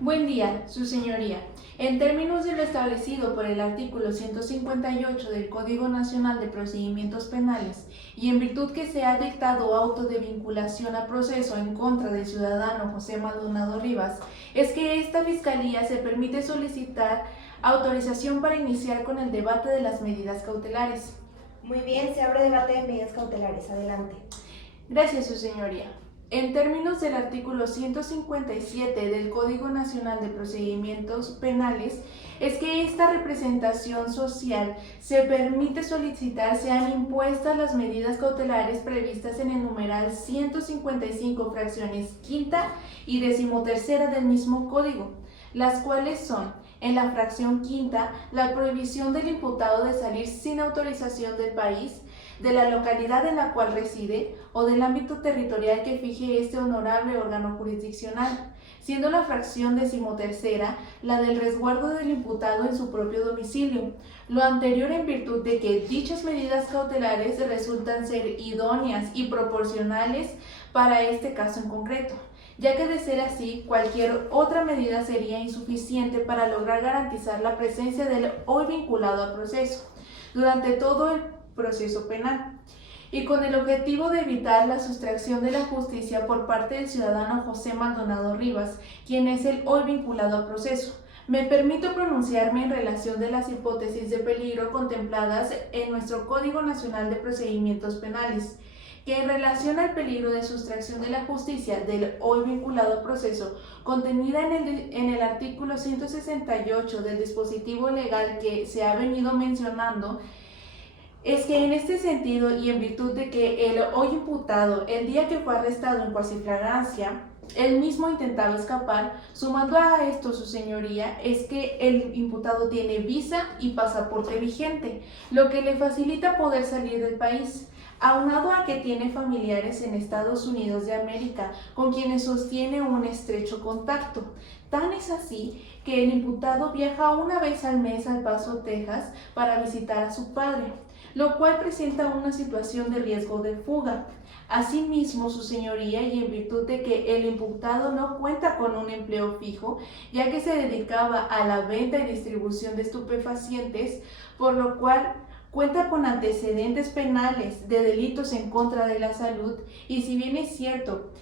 Buen día, Su Señoría. En términos de lo establecido por el artículo 158 del Código Nacional de Procedimientos Penales y en virtud que se ha dictado auto de vinculación a proceso en contra del ciudadano José Maldonado Rivas, es que esta Fiscalía se permite solicitar autorización para iniciar con el debate de las medidas cautelares. Muy bien, se abre debate de medidas cautelares. Adelante. Gracias, Su Señoría. En términos del artículo 157 del Código Nacional de Procedimientos Penales, es que esta representación social se permite solicitar sean impuestas las medidas cautelares previstas en el numeral 155 fracciones quinta y decimotercera del mismo código, las cuales son: en la fracción quinta, la prohibición del imputado de salir sin autorización del país, de la localidad en la cual reside o del ámbito territorial que fije este honorable órgano jurisdiccional, siendo la fracción decimotercera la del resguardo del imputado en su propio domicilio. Lo anterior en virtud de que dichas medidas cautelares resultan ser idóneas y proporcionales para este caso en concreto, ya que de ser así, cualquier otra medida sería insuficiente para lograr garantizar la presencia del hoy vinculado a proceso durante todo el proceso penal, y con el objetivo de evitar la sustracción de la justicia por parte del ciudadano José Maldonado Rivas, quien es el hoy vinculado a proceso. Me permito pronunciarme en relación de las hipótesis de peligro contempladas en nuestro Código Nacional de Procedimientos Penales, que en relación al peligro de sustracción de la justicia del hoy vinculado a proceso, contenida en el artículo 168 del dispositivo legal que se ha venido mencionando, es que en este sentido y en virtud de que el hoy imputado, el día que fue arrestado en cuasiflagrancia, él mismo intentaba escapar, sumando a esto, Su Señoría, es que el imputado tiene visa y pasaporte vigente, lo que le facilita poder salir del país, aunado a que tiene familiares en Estados Unidos de América, con quienes sostiene un estrecho contacto. Tan es así que el imputado viaja una vez al mes al Paso, Texas, para visitar a su padre, lo cual presenta una situación de riesgo de fuga. Asimismo, Su Señoría, y en virtud de que el imputado no cuenta con un empleo fijo, ya que se dedicaba a la venta y distribución de estupefacientes, por lo cual cuenta con antecedentes penales de delitos en contra de la salud, y si bien es cierto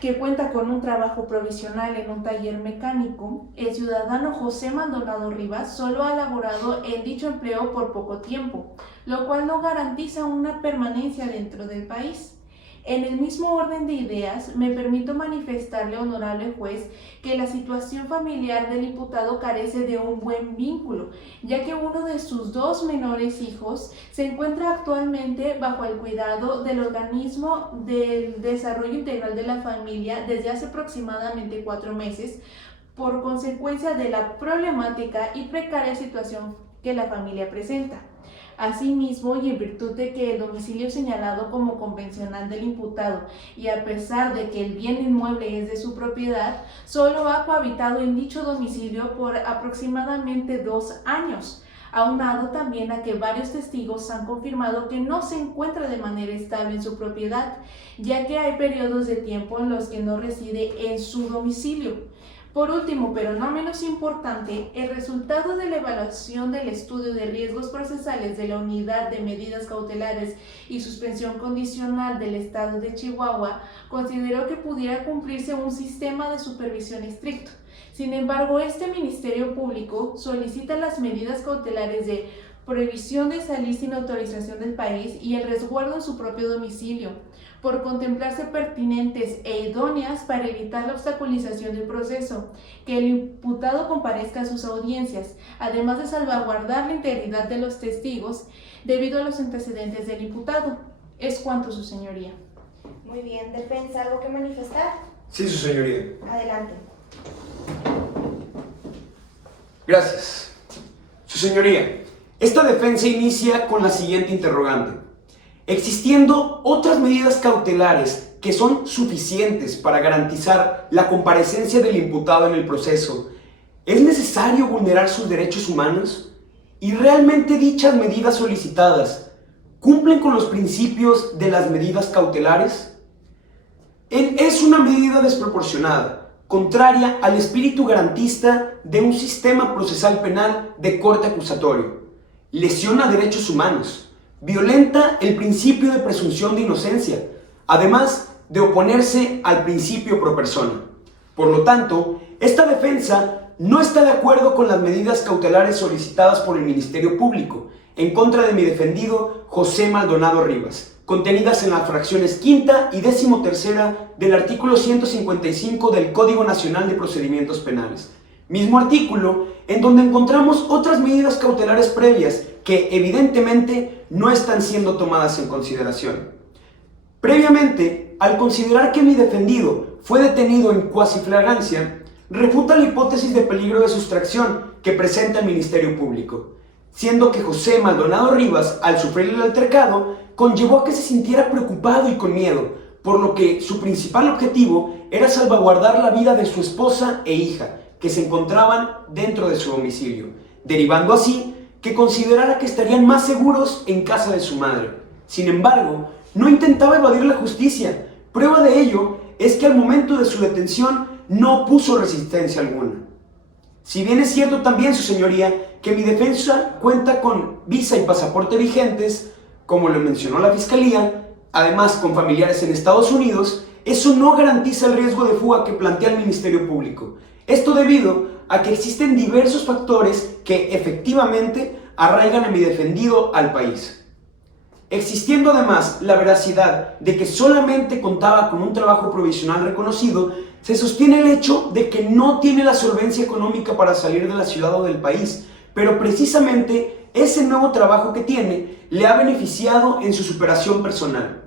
que cuenta con un trabajo provisional en un taller mecánico, el ciudadano José Maldonado Rivas solo ha laborado en dicho empleo por poco tiempo, lo cual no garantiza una permanencia dentro del país. En el mismo orden de ideas, me permito manifestarle, honorable juez, que la situación familiar del imputado carece de un buen vínculo, ya que uno de sus dos menores hijos se encuentra actualmente bajo el cuidado del organismo del desarrollo integral de la familia desde hace aproximadamente 4 meses, por consecuencia de la problemática y precaria situación que la familia presenta. Asimismo, y en virtud de que el domicilio señalado como convencional del imputado, y a pesar de que el bien inmueble es de su propiedad, solo ha cohabitado en dicho domicilio por aproximadamente 2 años, aunado también a que varios testigos han confirmado que no se encuentra de manera estable en su propiedad, ya que hay periodos de tiempo en los que no reside en su domicilio. Por último, pero no menos importante, el resultado de la evaluación del estudio de riesgos procesales de la Unidad de Medidas Cautelares y Suspensión Condicional del Estado de Chihuahua consideró que pudiera cumplirse un sistema de supervisión estricto. Sin embargo, este Ministerio Público solicita las medidas cautelares de prohibición de salir sin autorización del país y el resguardo en su propio domicilio, por contemplarse pertinentes e idóneas para evitar la obstaculización del proceso, que el imputado comparezca a sus audiencias, además de salvaguardar la integridad de los testigos debido a los antecedentes del imputado. Es cuanto, Su Señoría. Muy bien, defensa, ¿algo que manifestar? Sí, Su Señoría. Adelante. Gracias. Su Señoría, esta defensa inicia con la siguiente interrogante. Existiendo otras medidas cautelares que son suficientes para garantizar la comparecencia del imputado en el proceso, ¿es necesario vulnerar sus derechos humanos? ¿Y realmente dichas medidas solicitadas cumplen con los principios de las medidas cautelares? Es una medida desproporcionada, contraria al espíritu garantista de un sistema procesal penal de corte acusatorio, lesiona derechos humanos, violenta el principio de presunción de inocencia, además de oponerse al principio pro persona. Por lo tanto, esta defensa no está de acuerdo con las medidas cautelares solicitadas por el Ministerio Público en contra de mi defendido José Maldonado Rivas, contenidas en las fracciones 5ª y 13ª del artículo 155 del Código Nacional de Procedimientos Penales. Mismo artículo en donde encontramos otras medidas cautelares previas que evidentemente no están siendo tomadas en consideración. Previamente, al considerar que mi defendido fue detenido en cuasi flagrancia, refuta la hipótesis de peligro de sustracción que presenta el Ministerio Público, siendo que José Maldonado Rivas, al sufrir el altercado, conllevó a que se sintiera preocupado y con miedo, por lo que su principal objetivo era salvaguardar la vida de su esposa e hija, que se encontraban dentro de su domicilio, derivando así que considerara que estarían más seguros en casa de su madre. Sin embargo, no intentaba evadir la justicia. Prueba de ello es que al momento de su detención no opuso resistencia alguna. Si bien es cierto también, su señoría, que mi defensa cuenta con visa y pasaporte vigentes, como lo mencionó la Fiscalía, además con familiares en Estados Unidos, eso no garantiza el riesgo de fuga que plantea el Ministerio Público. Esto debido a que existen diversos factores que efectivamente arraigan a mi defendido al país. Existiendo además la veracidad de que solamente contaba con un trabajo provisional reconocido, se sostiene el hecho de que no tiene la solvencia económica para salir de la ciudad o del país, pero precisamente ese nuevo trabajo que tiene le ha beneficiado en su superación personal.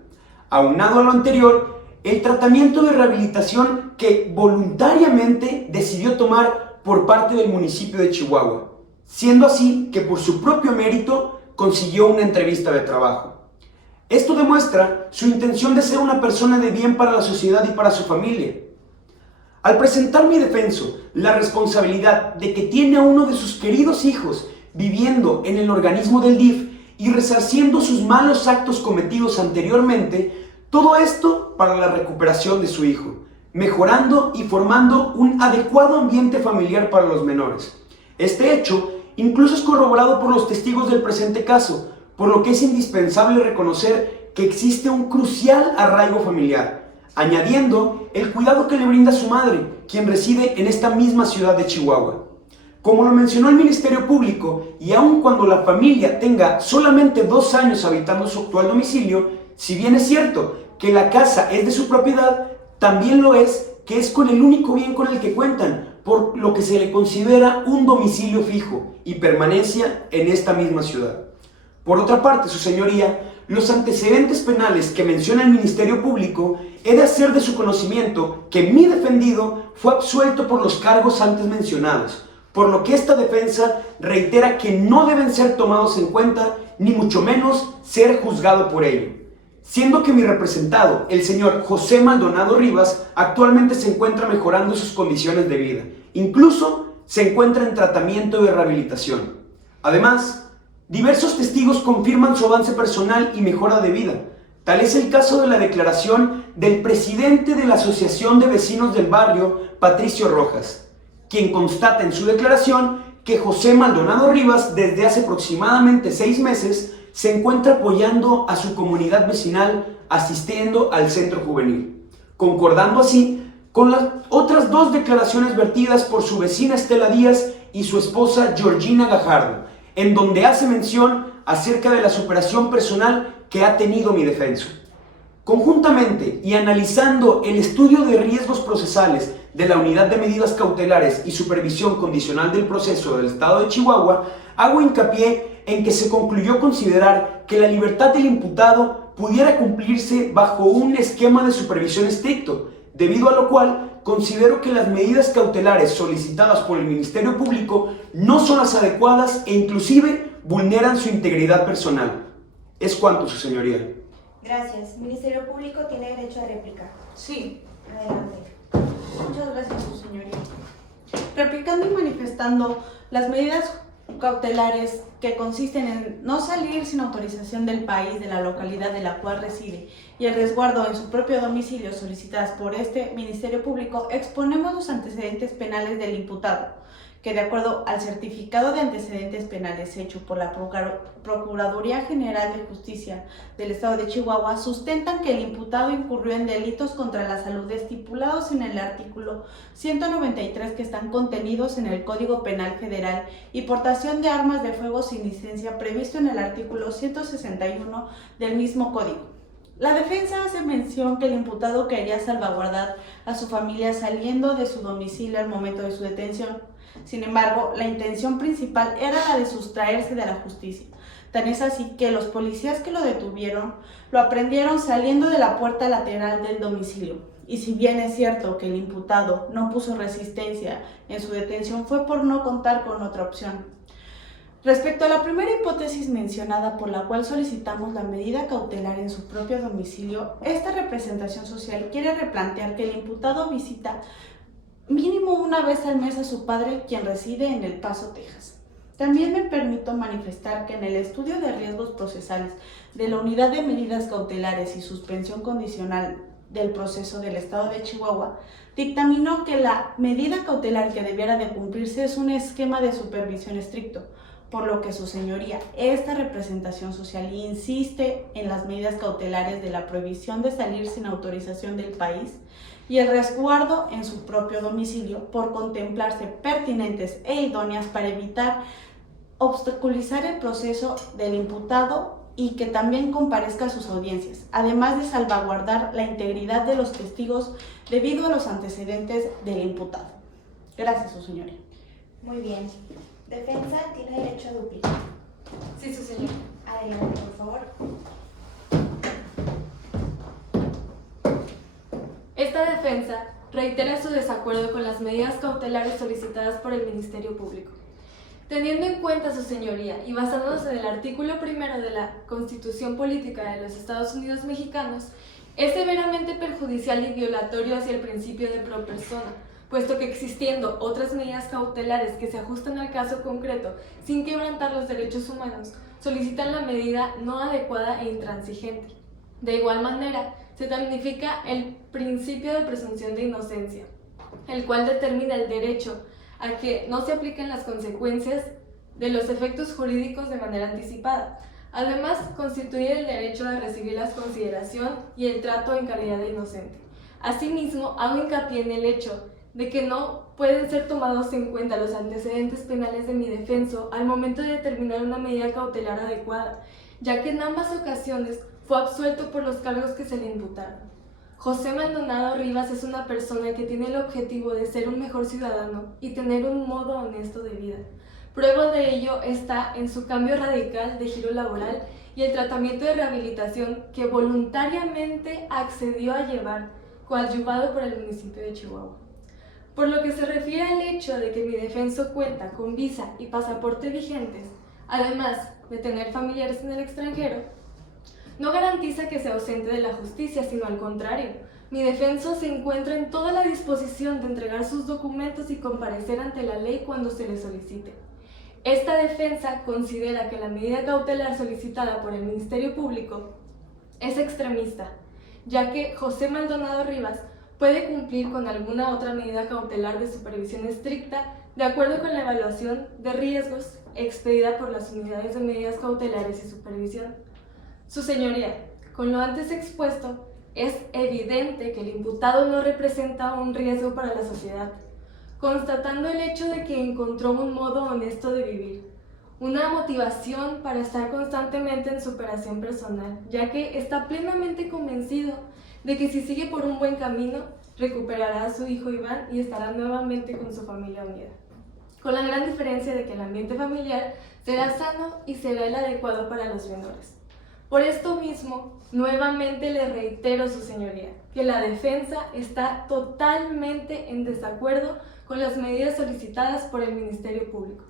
Aunado a lo anterior, el tratamiento de rehabilitación que voluntariamente decidió tomar por parte del municipio de Chihuahua, siendo así que por su propio mérito consiguió una entrevista de trabajo. Esto demuestra su intención de ser una persona de bien para la sociedad y para su familia. Al presentar mi defenso la responsabilidad de que tiene a uno de sus queridos hijos viviendo en el organismo del DIF y resarciendo sus malos actos cometidos anteriormente, todo esto para la recuperación de su hijo, mejorando y formando un adecuado ambiente familiar para los menores. Este hecho incluso es corroborado por los testigos del presente caso, por lo que es indispensable reconocer que existe un crucial arraigo familiar, añadiendo el cuidado que le brinda su madre, quien reside en esta misma ciudad de Chihuahua. Como lo mencionó el Ministerio Público, y aun cuando la familia tenga solamente 2 años habitando su actual domicilio, si bien es cierto que la casa es de su propiedad, también lo es que es con el único bien con el que cuentan, por lo que se le considera un domicilio fijo y permanencia en esta misma ciudad. Por otra parte, su señoría, los antecedentes penales que menciona el Ministerio Público, he de hacer de su conocimiento que mi defendido fue absuelto por los cargos antes mencionados, por lo que esta defensa reitera que no deben ser tomados en cuenta, ni mucho menos ser juzgado por ello. Siendo que mi representado, el señor José Maldonado Rivas, actualmente se encuentra mejorando sus condiciones de vida. Incluso se encuentra en tratamiento de rehabilitación. Además, diversos testigos confirman su avance personal y mejora de vida. Tal es el caso de la declaración del presidente de la Asociación de Vecinos del Barrio, Patricio Rojas, quien constata en su declaración que José Maldonado Rivas, desde hace aproximadamente 6 meses, se encuentra apoyando a su comunidad vecinal asistiendo al centro juvenil, concordando así con las otras 2 declaraciones vertidas por su vecina Estela Díaz y su esposa Georgina Gajardo, en donde hace mención acerca de la superación personal que ha tenido mi defenso. Conjuntamente y analizando el estudio de riesgos procesales de la Unidad de Medidas Cautelares y Supervisión Condicional del Proceso del Estado de Chihuahua, hago hincapié en que se concluyó considerar que la libertad del imputado pudiera cumplirse bajo un esquema de supervisión estricto, debido a lo cual considero que las medidas cautelares solicitadas por el Ministerio Público no son las adecuadas e inclusive vulneran su integridad personal. Es cuanto, su señoría. Gracias. Ministerio Público tiene derecho a réplica. Sí, Adelante. muchas gracias, su señoría. Replicando y manifestando las medidas cautelares que consisten en no salir sin autorización del país de la localidad de la cual reside y el resguardo en su propio domicilio solicitadas por este Ministerio Público, exponemos los antecedentes penales del imputado, que de acuerdo al certificado de antecedentes penales hecho por la Procuraduría General de Justicia del Estado de Chihuahua, sustentan que el imputado incurrió en delitos contra la salud estipulados en el artículo 193 que están contenidos en el Código Penal Federal y portación de armas de fuego sin licencia previsto en el artículo 161 del mismo código. La defensa hace mención que el imputado quería salvaguardar a su familia saliendo de su domicilio al momento de su detención. Sin embargo, la intención principal era la de sustraerse de la justicia. Tan es así que los policías que lo detuvieron lo aprendieron saliendo de la puerta lateral del domicilio. Y si bien es cierto que el imputado no puso resistencia en su detención, fue por no contar con otra opción. Respecto a la primera hipótesis mencionada por la cual solicitamos la medida cautelar en su propio domicilio, esta representación social quiere replantear que el imputado visita mínimo una vez al mes a su padre, quien reside en El Paso, Texas. También me permito manifestar que en el estudio de riesgos procesales de la Unidad de Medidas Cautelares y Suspensión Condicional del Proceso del Estado de Chihuahua, dictaminó que la medida cautelar que debiera de cumplirse es un esquema de supervisión estricto, por lo que su señoría, esta representación social insiste en las medidas cautelares de la prohibición de salir sin autorización del país y el resguardo en su propio domicilio por contemplarse pertinentes e idóneas para evitar obstaculizar el proceso del imputado y que también comparezca a sus audiencias, además de salvaguardar la integridad de los testigos debido a los antecedentes del imputado. Gracias, su señoría. Muy bien. Defensa tiene derecho a duplicar. Sí, su señor. Adelante, por favor. Esta defensa reitera su desacuerdo con las medidas cautelares solicitadas por el Ministerio Público. Teniendo en cuenta, su señoría, y basándonos en el artículo 1 de la Constitución Política de los Estados Unidos Mexicanos, es severamente perjudicial y violatorio hacia el principio de pro persona, puesto que existiendo otras medidas cautelares que se ajustan al caso concreto sin quebrantar los derechos humanos, solicitan la medida no adecuada e intransigente. De igual manera, se damnifica el principio de presunción de inocencia, el cual determina el derecho a que no se apliquen las consecuencias de los efectos jurídicos de manera anticipada. Además, constituye el derecho a recibir la consideración y el trato en calidad de inocente. Asimismo, hago hincapié en el hecho de que no pueden ser tomados en cuenta los antecedentes penales de mi defenso al momento de determinar una medida cautelar adecuada, ya que en ambas ocasiones fue absuelto por los cargos que se le imputaron. José Maldonado Rivas es una persona que tiene el objetivo de ser un mejor ciudadano y tener un modo honesto de vida. Prueba de ello está en su cambio radical de giro laboral y el tratamiento de rehabilitación que voluntariamente accedió a llevar, coadyuvado por el municipio de Chihuahua. Por lo que se refiere al hecho de que mi defenso cuenta con visa y pasaporte vigentes, además de tener familiares en el extranjero, no garantiza que sea ausente de la justicia, sino al contrario. Mi defenso se encuentra en toda la disposición de entregar sus documentos y comparecer ante la ley cuando se le solicite. Esta defensa considera que la medida cautelar solicitada por el Ministerio Público es extremista, ya que José Maldonado Rivas puede cumplir con alguna otra medida cautelar de supervisión estricta de acuerdo con la evaluación de riesgos expedida por las unidades de medidas cautelares y supervisión. Su señoría, con lo antes expuesto, es evidente que el imputado no representa un riesgo para la sociedad, constatando el hecho de que encontró un modo honesto de vivir, una motivación para estar constantemente en superación personal, ya que está plenamente convencido de que si sigue por un buen camino, recuperará a su hijo Iván y estará nuevamente con su familia unida, con la gran diferencia de que el ambiente familiar será sano y será el adecuado para los menores. Por esto mismo, nuevamente le reitero, su señoría, que la defensa está totalmente en desacuerdo con las medidas solicitadas por el Ministerio Público.